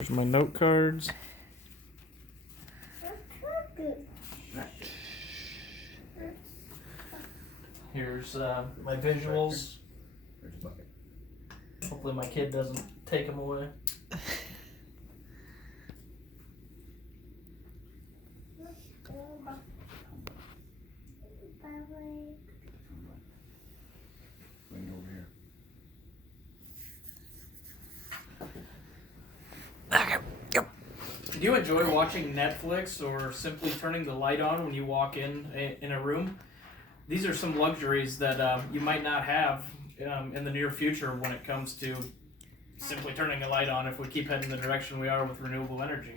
Here's my note cards. Here's my visuals. Hopefully my kid doesn't take them away. Do you enjoy watching Netflix or simply turning the light on when you walk in a room? These are some luxuries that you might not have in the near future when it comes to simply turning a light on if we keep heading the direction we are with renewable energy.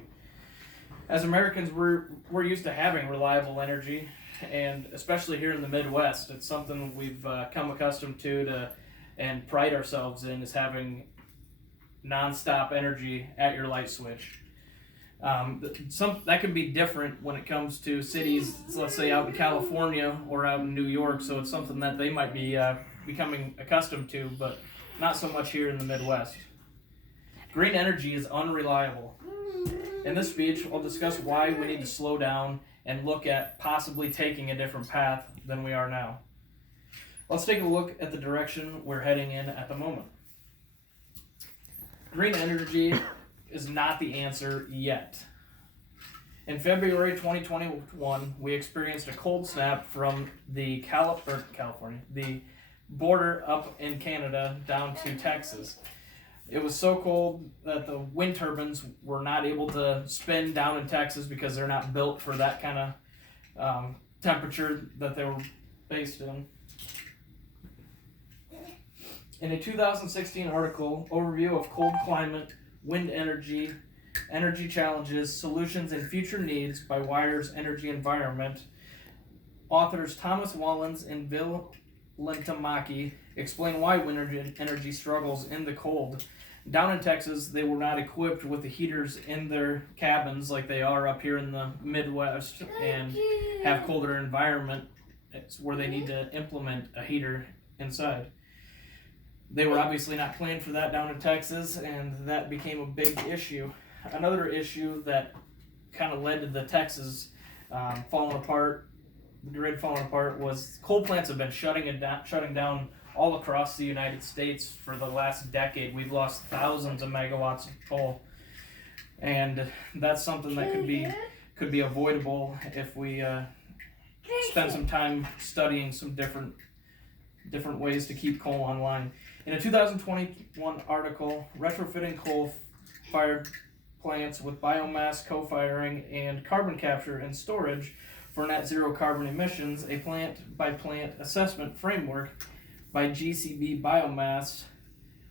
As Americans, we're used to having reliable energy, and especially here in the Midwest, it's something we've come accustomed to and pride ourselves in, is having non-stop energy at your light switch. That can be different when it comes to cities, let's say out in California or out in New York, so it's something that they might be becoming accustomed to, but not so much here in the Midwest. Green energy is unreliable. In this speech, I'll discuss why we need to slow down and look at possibly taking a different path than we are now. Let's take a look at the direction we're heading in at the moment. Green energy is not the answer yet. In February 2021, we experienced a cold snap from the California, the border up in Canada down to Texas. It was so cold that the wind turbines were not able to spin down in Texas because they're not built for that kind of temperature that they were based in. In a 2016 article, Overview of Cold Climate, Wind Energy, Energy Challenges, Solutions and Future Needs by Wire's Energy Environment, authors Thomas Wallens and Bill Lentamaki explain why wind energy struggles in the cold. Down in Texas, they were not equipped with the heaters in their cabins like they are up here in the Midwest and have colder environment. It's where they need to implement a heater inside. They were obviously not planned for that down in Texas, and that became a big issue. Another issue that kind of led to the Texas falling apart, the grid falling apart, was coal plants have been shutting down all across the United States for the last decade. We've lost thousands of megawatts of coal, and that's something that could be avoidable if we spend some time studying some different ways to keep coal online. In a 2021 article, Retrofitting Coal-Fired Plants with Biomass Co-Firing and Carbon Capture and Storage for Net Zero Carbon Emissions, a Plant-by-Plant Assessment Framework by GCB Biomass,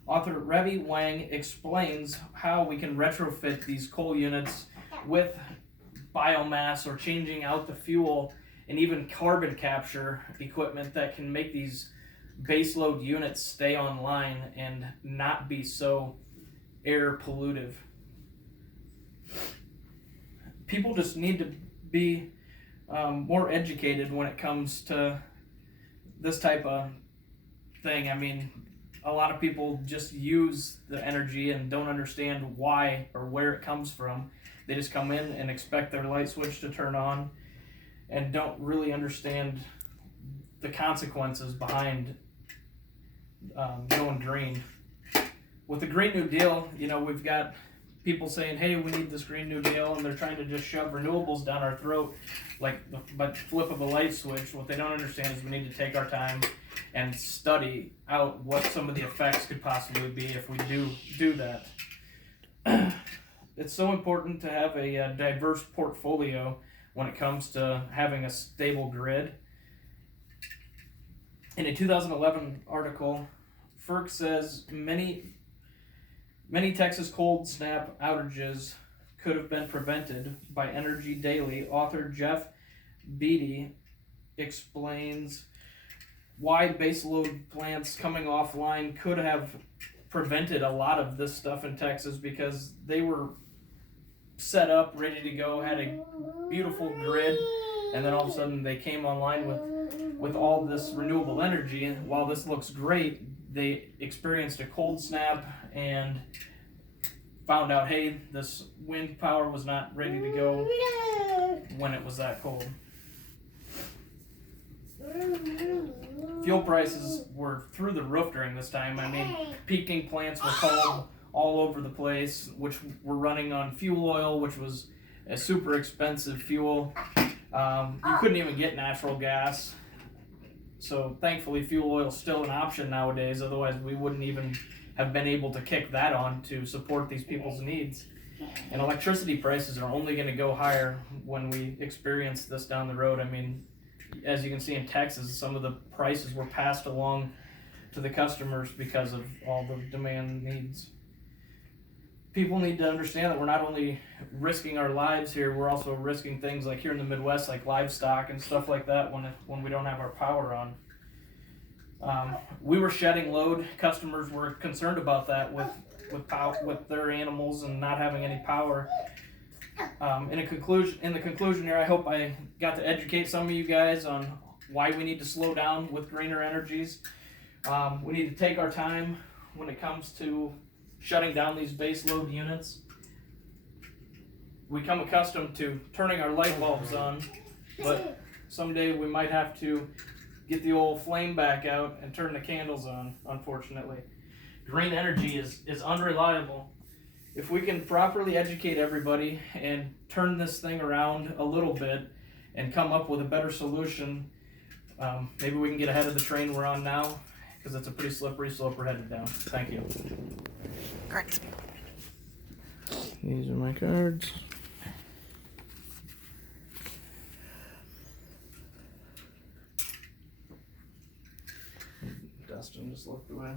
author Ravi Wang explains how we can retrofit these coal units with biomass or changing out the fuel and even carbon capture equipment that can make these baseload units stay online and not be so air pollutive. People just need to be more educated when it comes to this type of thing. I mean, a lot of people just use the energy and don't understand why or where it comes from. They just come in and expect their light switch to turn on and don't really understand the consequences behind going green. With the Green New Deal, we've got people saying, hey, we need this Green New Deal, and they're trying to just shove renewables down our throat like by the flip of a light switch. What they don't understand is we need to take our time and study out what some of the effects could possibly be if we do that. It's so important to have a diverse portfolio when it comes to having a stable grid. In a 2011 article, FERC says many Texas cold snap outages could have been prevented by Energy Daily. Author Jeff Beatty explains why baseload plants coming offline could have prevented a lot of this stuff in Texas, because they were set up, ready to go, had a beautiful grid, and then all of a sudden they came online with all this renewable energy, and while this looks great, they experienced a cold snap and found out, hey, this wind power was not ready to go when it was that cold. Fuel prices were through the roof during this time. I mean, peaking plants were called all over the place, which were running on fuel oil, which was a super expensive fuel. You couldn't even get natural gas. So thankfully fuel oil is still an option nowadays, otherwise we wouldn't even have been able to kick that on to support these people's needs. And electricity prices are only going to go higher when we experience this down the road. I mean, as you can see in Texas, some of the prices were passed along to the customers because of all the demand needs. People need to understand that we're not only risking our lives here, we're also risking things like here in the Midwest, like livestock and stuff like that when we don't have our power on. We were shedding load. Customers were concerned about that with their animals and not having any power. In the conclusion here, I hope I got to educate some of you guys on why we need to slow down with greener energies. We need to take our time when it comes to shutting down these base load units. We come accustomed to turning our light bulbs on, but someday we might have to get the old flame back out and turn the candles on, unfortunately. Green energy is unreliable. If we can properly educate everybody and turn this thing around a little bit and come up with a better solution, maybe we can get ahead of the train we're on now, because it's a pretty slippery slope we're headed down. Thank you. Correct. These are my cards. Dustin just looked away.